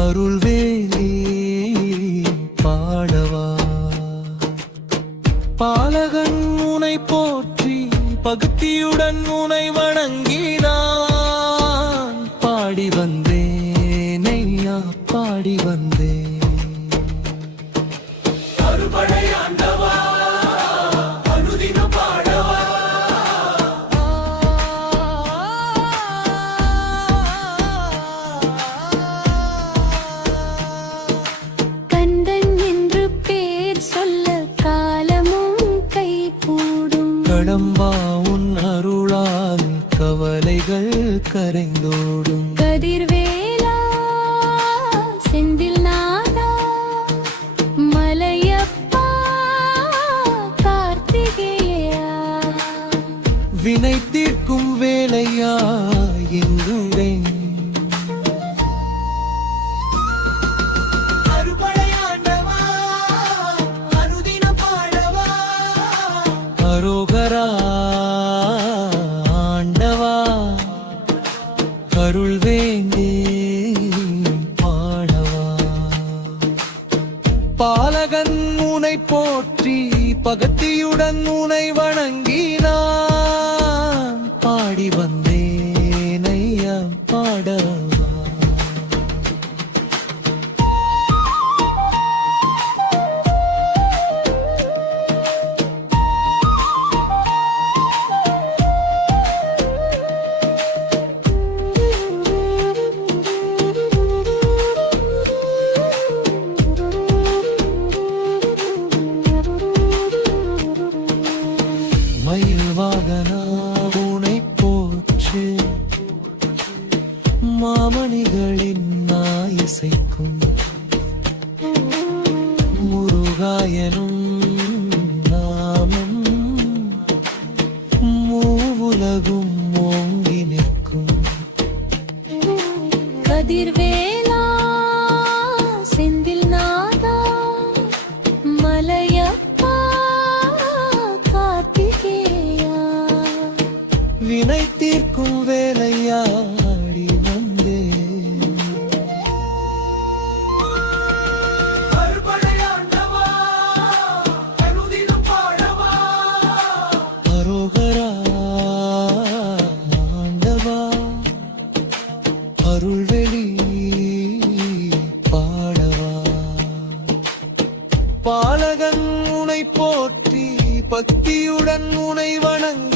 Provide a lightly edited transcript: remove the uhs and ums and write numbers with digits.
அருள்வேலி பாடவா. பாலகன் உனை போற்றி பக்தியுடன் உனை வணங்கினான். பாடி வந்தேன் ஐயா, பாடி வந்தேன். அருபடையாண்டவா, அனுதினம் பாடவா. கந்தன் என்று பேர் சொல்ல காலமும் கை கூடும். கடம்பா உன் அருளால் கவலைகள் கரைந்தோடும். கதிர்வேலா செந்தில் நாதா மலையப்பா கார்த்திகேயா. வினை தீர்க்கும் வேலையா எங்குறேன். அருபடையாண்டவா, அனுதினம் பாடவா. அரோகரா ஆண்டவா, அருள் வேண்டி பாடவா. பாலகன் உனை போற்றி பகத்தியுடன் உனை வணங்கினான். பாடி வந்தேன் ஐயா, பாடவா. மயில் வாகனா உனை போற்று மாமணிகளின் நாயிசைக்கும். முருகாயனும் நாமம் மூவுலகும் ஓங்கி நிற்கும். கதிர்வேலா செந்தில் நாதா மலையப்பா கார்த்திகேயா. வினை தீர்க்கும் வேலையாடி வந்தேன். அருபடையாண்டவா, அனுதினம் பாடவா. அரோகரா ஆண்டவா, அருள்வெளி பாடவா. பாலகன் உனை போற்றி பக்தியுடன் உனை வணங்க